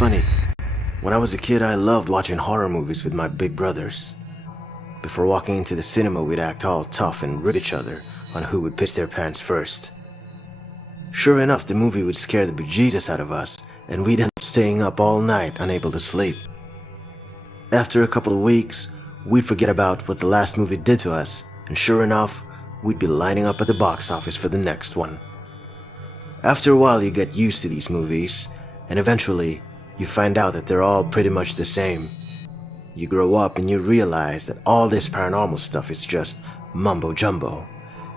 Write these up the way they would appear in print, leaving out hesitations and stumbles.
Funny, when I was a kid, I loved watching horror movies with my big brothers. Before walking into the cinema, we'd act all tough and rib each other on who would piss their pants first. Sure enough, the movie would scare the bejesus out of us, and we'd end up staying up all night unable to sleep. After a couple of weeks, we'd forget about what the last movie did to us, and sure enough, we'd be lining up at the box office for the next one. After a while, you get used to these movies, and eventually, you find out that they're all pretty much the same. You grow up and you realize that all this paranormal stuff is just mumbo jumbo,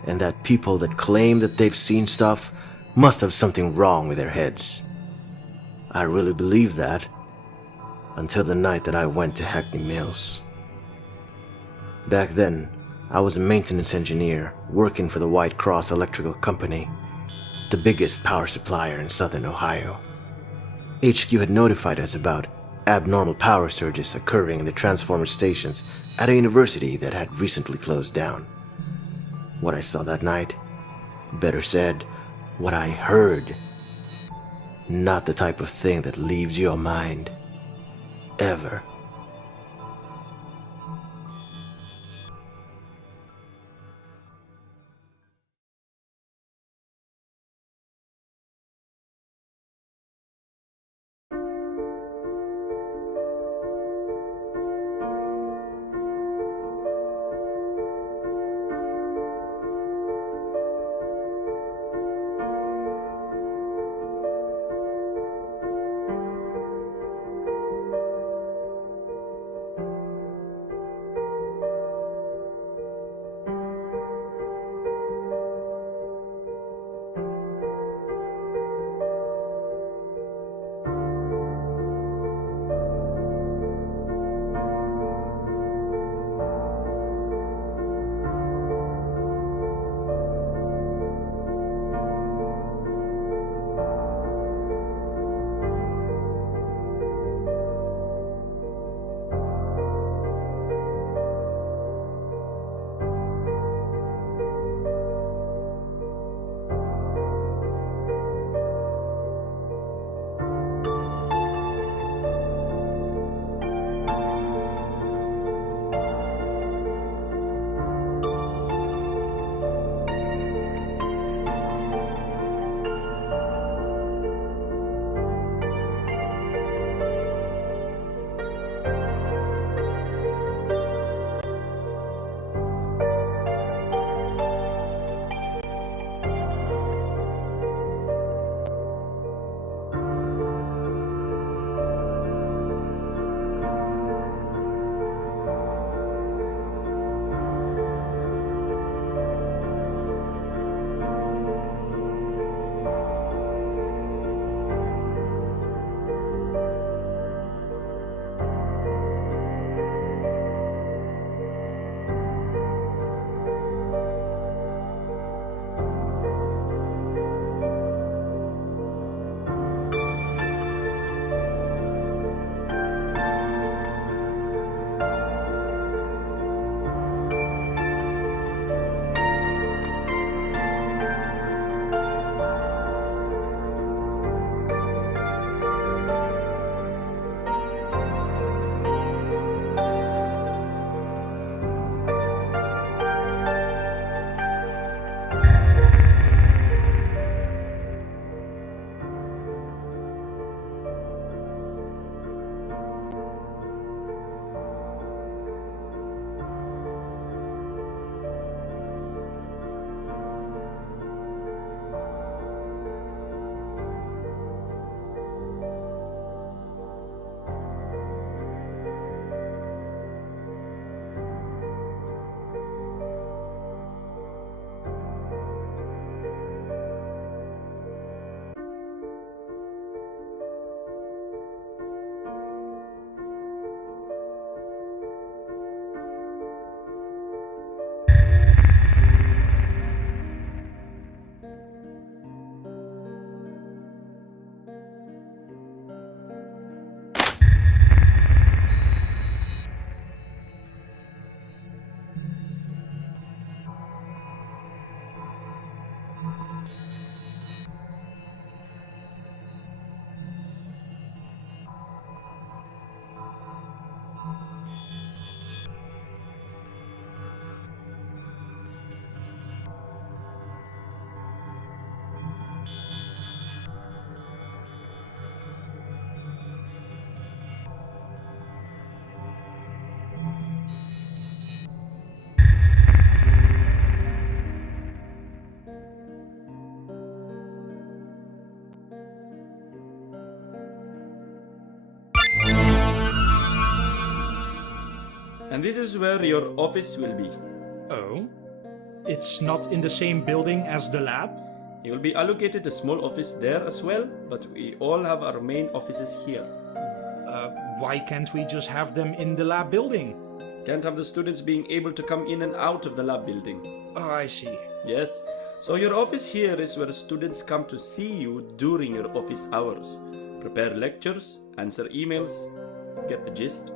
and that people that claim that they've seen stuff must have something wrong with their heads. I really believed that, until the night that I went to Hackney Mills. Back then, I was a maintenance engineer working for the White Cross Electrical Company, the biggest power supplier in southern Ohio. HQ had notified us about abnormal power surges occurring in the transformer stations at a university that had recently closed down. What I saw that night, better said, what I heard, not the type of thing that leaves your mind, ever. And this is where your office will be. Oh? It's not in the same building as the lab? You will be allocated a small office there as well, but we all have our main offices here. Why can't we just have them in the lab building? Can't have the students being able to come in and out of the lab building. Oh, I see. Yes, so your office here is where students come to see you during your office hours. Prepare lectures, answer emails. Get the gist?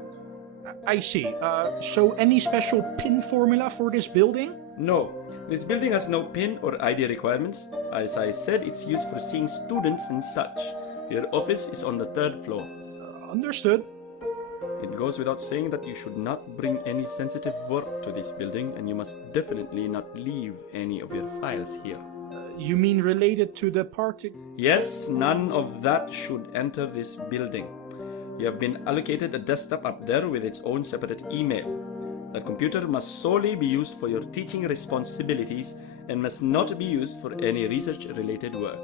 I see. So any special PIN formula for this building? No, this building has no PIN or ID requirements. As I said, it's used for seeing students and such. Your office is on the 3rd floor. Understood. It goes without saying that you should not bring any sensitive work to this building, and you must definitely not leave any of your files here. You mean related to the party? Yes, none of that should enter this building. You have been allocated a desktop up there with its own separate email. That computer must solely be used for your teaching responsibilities and must not be used for any research-related work.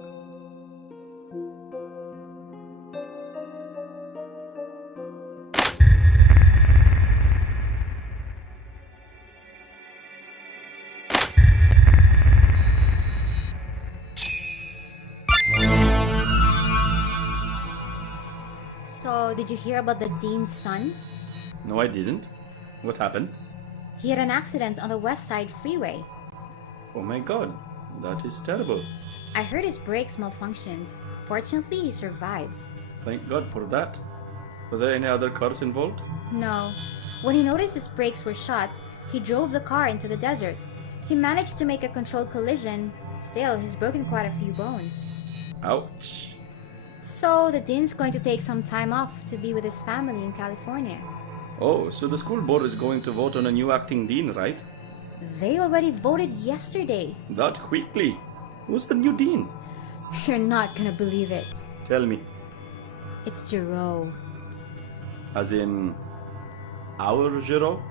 So, did you hear about the dean's son? No, I didn't. What happened? He had an accident on the West Side Freeway. Oh my god, that is terrible. I heard his brakes malfunctioned. Fortunately, he survived. Thank God for that. Were there any other cars involved? No. When he noticed his brakes were shot, he drove the car into the desert. He managed to make a controlled collision. Still, he's broken quite a few bones. Ouch. So, the dean's going to take some time off to be with his family in California. Oh, so the school board is going to vote on a new acting dean, right? They already voted yesterday. That quickly? Who's the new dean? You're not gonna believe it. Tell me. It's Giro. As in, our Giro?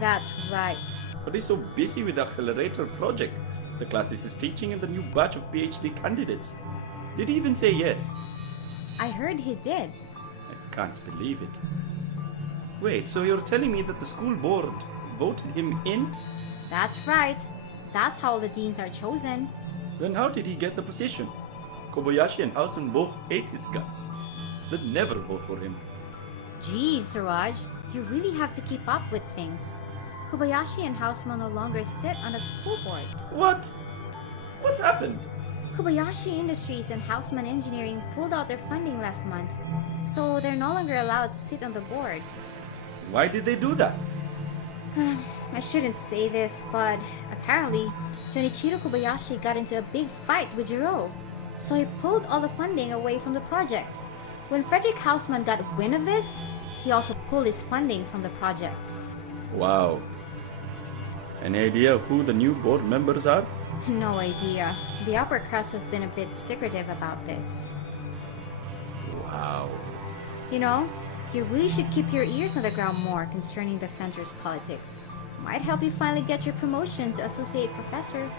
That's right. But he's so busy with the accelerator project. The classes he's teaching and the new batch of PhD candidates. Did he even say yes? I heard he did. I can't believe it. Wait, so you're telling me that the school board voted him in? That's right. That's how the deans are chosen. Then how did he get the position? Kobayashi and Houseman both hate his guts. They'd never vote for him. Geez, Suraj, you really have to keep up with things. Kobayashi and Houseman no longer sit on the school board. What? What happened? Kobayashi Industries and Houseman Engineering pulled out their funding last month, so they're no longer allowed to sit on the board. Why did they do that? I shouldn't say this, but apparently, Junichiro Kobayashi got into a big fight with Jiro, so he pulled all the funding away from the project. When Frederick Houseman got wind of this, he also pulled his funding from the project. Wow. Any idea who the new board members are? No idea. The upper crust has been a bit secretive about this. Wow. You know, you really should keep your ears on the ground more concerning the center's politics. Might help you finally get your promotion to associate professor.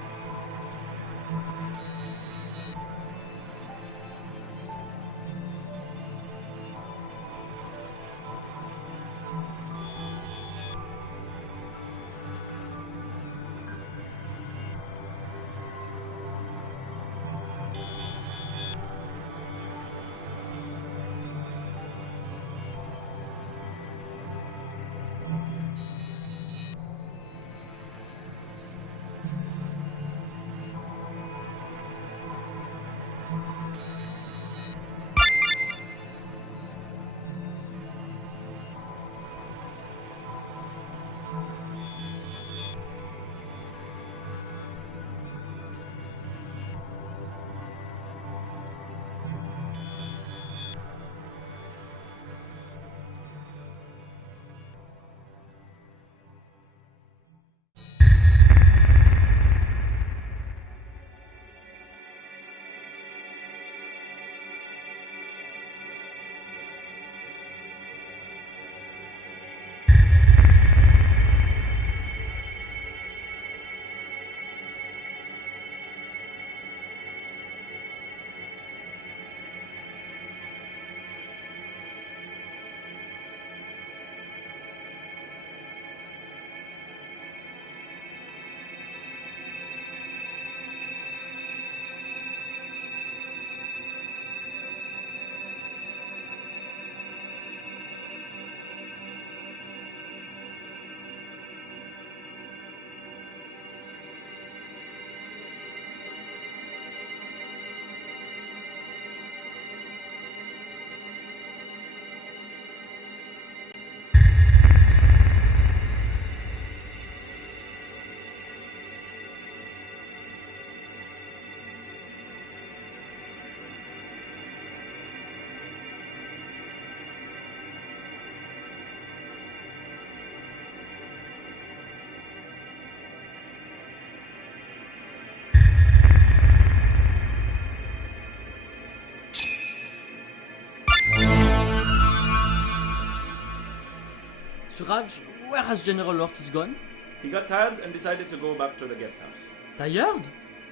Suraj, where has General Ortiz gone? He got tired and decided to go back to the guest house. Tired?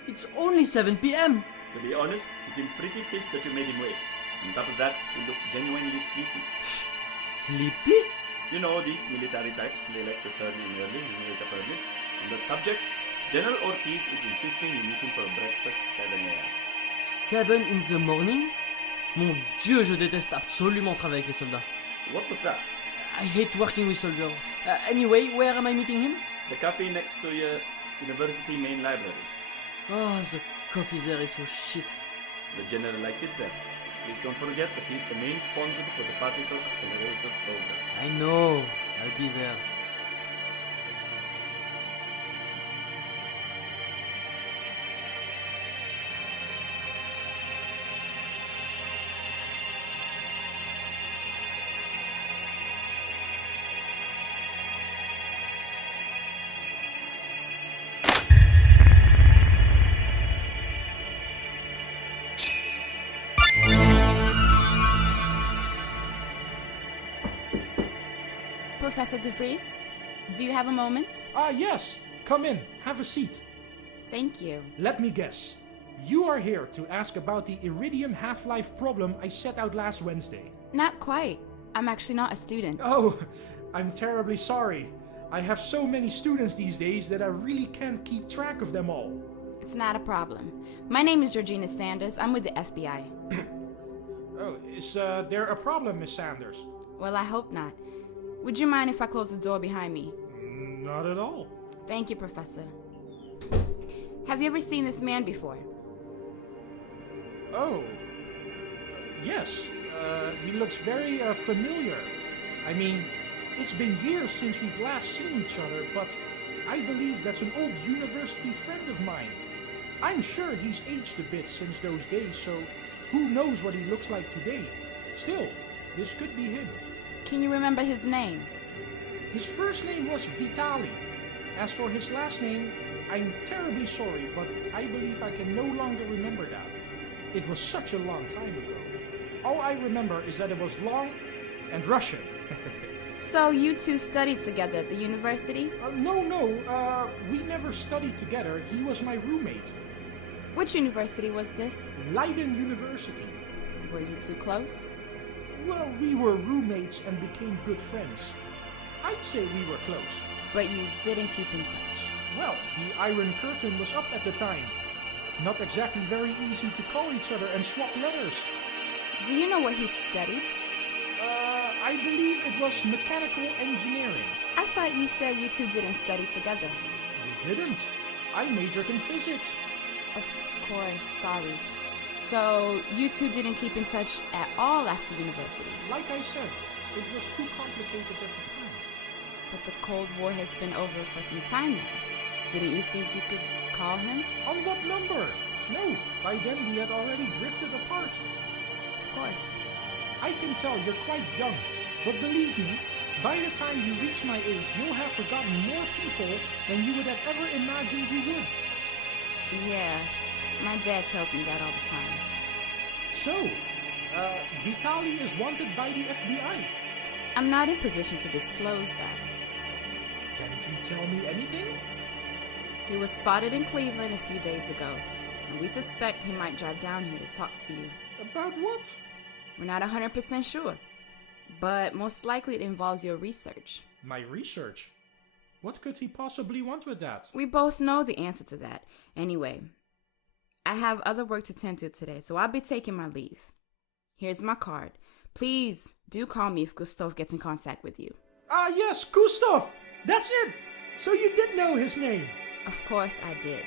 It's only 7 p.m. To be honest, he seemed pretty pissed that you made him wait. On top of that, he looked genuinely sleepy. Sleepy? You know, these military types, they like to turn in early and wake up early. On that subject, General Ortiz is insisting you meet him for breakfast 7 a.m. 7 in the morning? Mon Dieu, je déteste absolument travailler avec les soldats. What was that? I hate working with soldiers. Anyway, where am I meeting him? The cafe next to your university main library. Oh, the coffee there is so shit. The general likes it there. Please don't forget that he's the main sponsor for the particle accelerator program. I know. I'll be there. Professor DeVries, do you have a moment? Yes. Come in. Have a seat. Thank you. Let me guess. You are here to ask about the iridium half-life problem I set out last Wednesday. Not quite. I'm actually not a student. Oh, I'm terribly sorry. I have so many students these days that I really can't keep track of them all. It's not a problem. My name is Georgina Sanders. I'm with the FBI. Oh, is there a problem, Miss Sanders? Well, I hope not. Would you mind if I close the door behind me? Not at all. Thank you, Professor. Have you ever seen this man before? Oh, yes. He looks very familiar. I mean, it's been years since we've last seen each other, but I believe that's an old university friend of mine. I'm sure he's aged a bit since those days, so who knows what he looks like today. Still, this could be him. Can you remember his name? His first name was Vitali. As for his last name, I'm terribly sorry, but I believe I can no longer remember that. It was such a long time ago. All I remember is that it was long and Russian. So you two studied together at the university? No, we never studied together. He was my roommate. Which university was this? Leiden University. Were you two close? Well, we were roommates and became good friends. I'd say we were close. But you didn't keep in touch. Well, the Iron Curtain was up at the time. Not exactly very easy to call each other and swap letters. Do you know what he studied? I believe it was mechanical engineering. I thought you said you two didn't study together. We didn't. I majored in physics. Of course, sorry. So you two didn't keep in touch at all after university? Like I said, it was too complicated at the time. But the Cold War has been over for some time now. Didn't you think you could call him? On what number? No, by then we had already drifted apart. Of course. I can tell you're quite young, but believe me, by the time you reach my age, you'll have forgotten more people than you would have ever imagined you would. Yeah, my dad tells me that all the time. So, Vitali is wanted by the FBI. I'm not in position to disclose that. Can't you tell me anything? He was spotted in Cleveland a few days ago, and we suspect he might drive down here to talk to you. About what? We're not 100% sure, but most likely it involves your research. My research? What could he possibly want with that? We both know the answer to that. Anyway, I have other work to tend to today, so I'll be taking my leave. Here's my card. Please do call me if Gustav gets in contact with you. Ah, yes, Gustav! That's it! So you did know his name? Of course I did.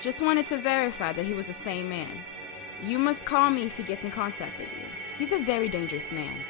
Just wanted to verify that he was the same man. You must call me if he gets in contact with you. He's a very dangerous man.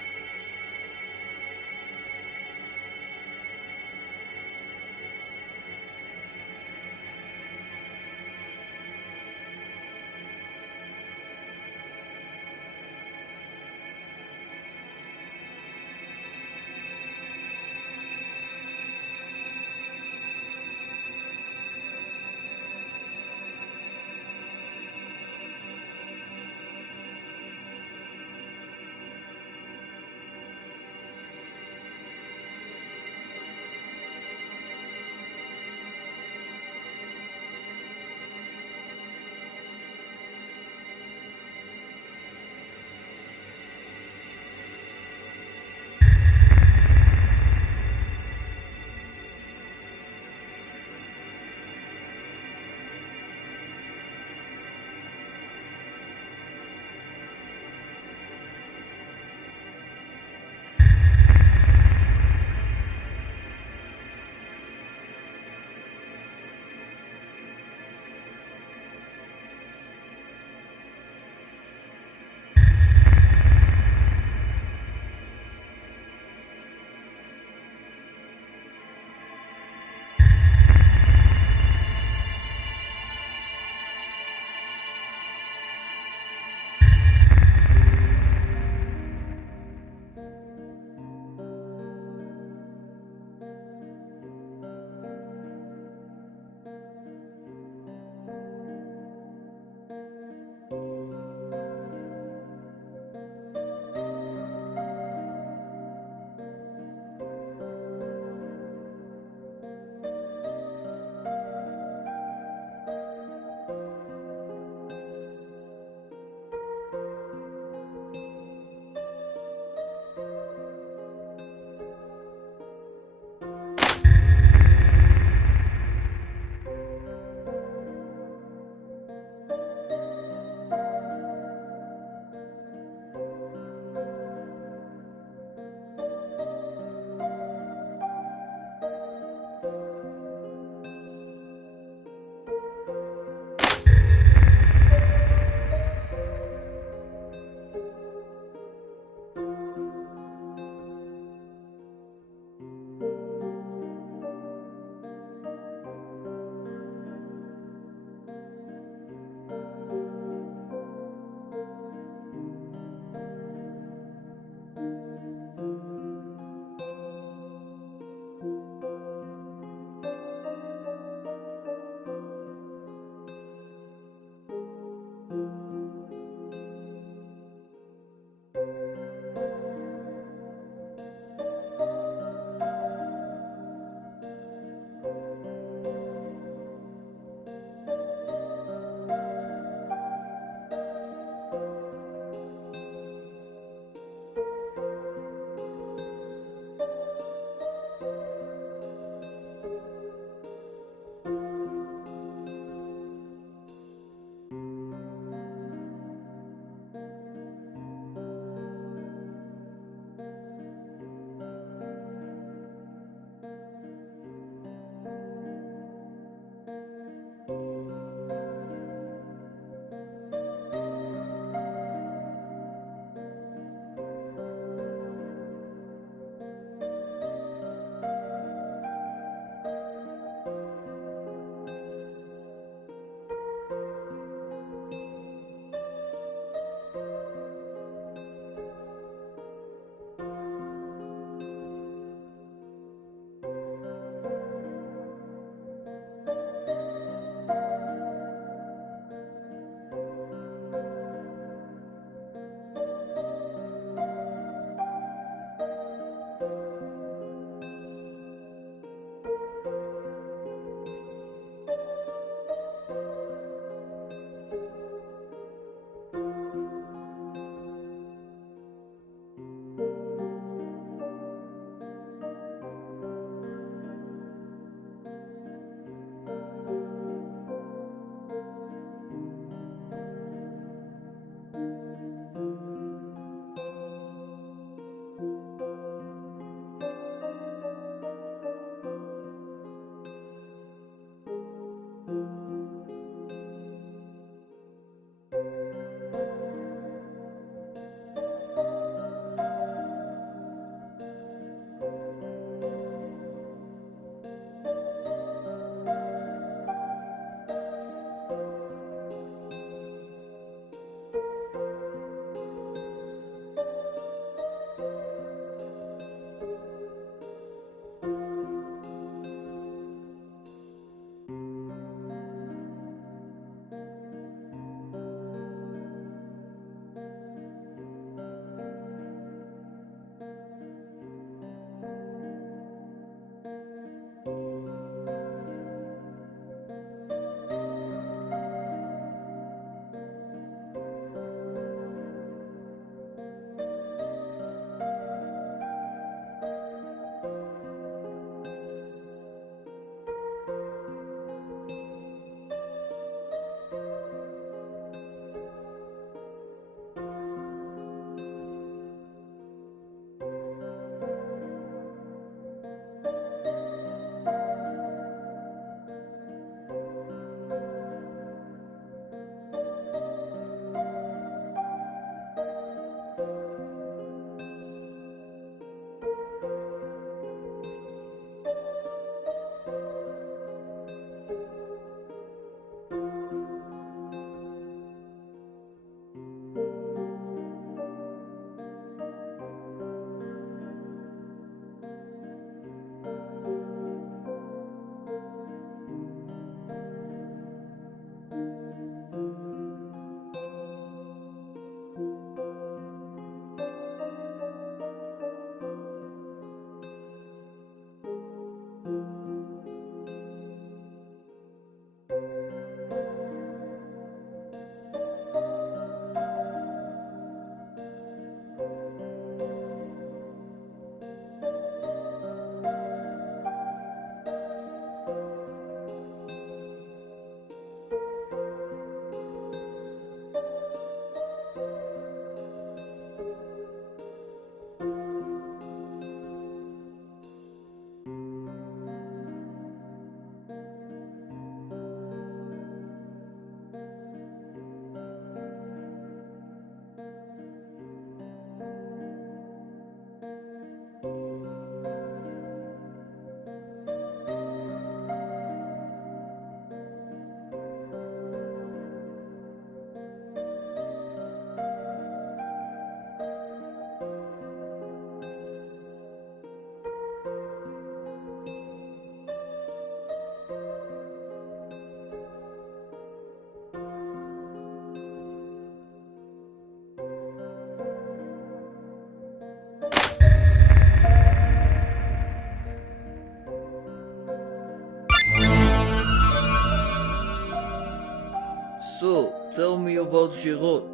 So, tell me about Giraud.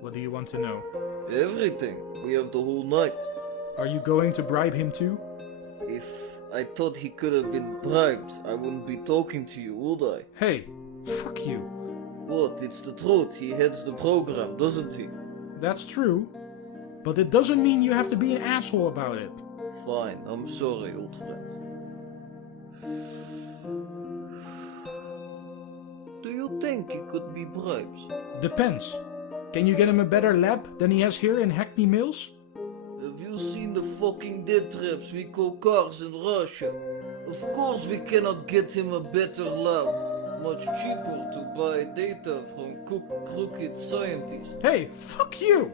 What do you want to know? Everything. We have the whole night. Are you going to bribe him too? If I thought he could have been bribed, I wouldn't be talking to you, would I? Hey, fuck you. What? It's the truth. He heads the program, doesn't he? That's true. But it doesn't mean you have to be an asshole about it. Fine, I'm sorry, old friend. Do you think he could be bribed? Depends. Can you get him a better lab than he has here in Hackney Mills? Have you seen the fucking death traps we call cars in Russia? Of course we cannot get him a better lab. Much cheaper to buy data from crooked scientists. Hey, fuck you!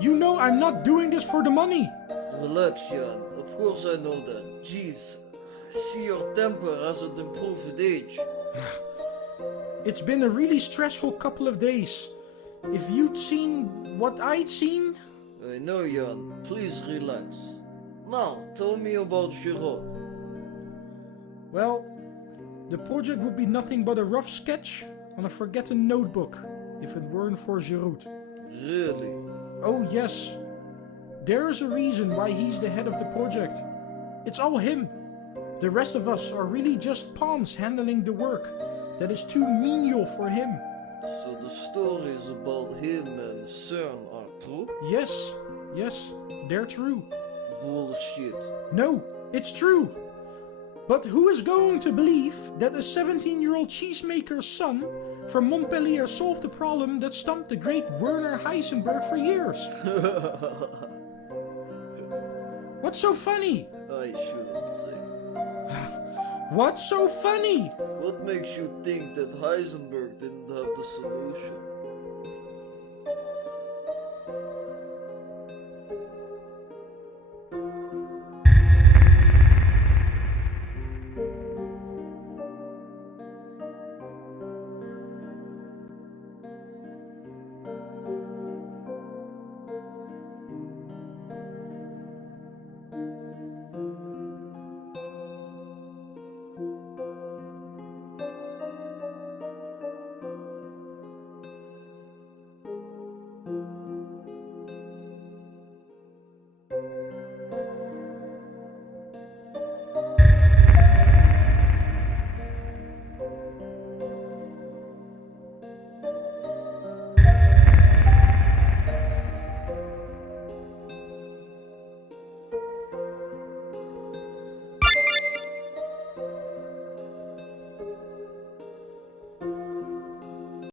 You know I'm not doing this for the money. Relax, Jan. Of course I know that. Jeez. See, your temper hasn't improved with age. It's been a really stressful couple of days. If you'd seen what I'd seen... I know, Jan. Please relax. Now, tell me about Giraud. Well, the project would be nothing but a rough sketch on a forgotten notebook, if it weren't for Giroud. Really? Oh yes. There is a reason why he's the head of the project. It's all him. The rest of us are really just pawns handling the work that is too menial for him. So the stories about him and CERN are true? Yes, they're true. Bullshit. No, it's true. But who is going to believe that a 17-year-old cheesemaker's son from Montpellier solved the problem that stumped the great Werner Heisenberg for years? What's so funny? I shouldn't say. What's so funny? What makes you think that Heisenberg didn't have the solution?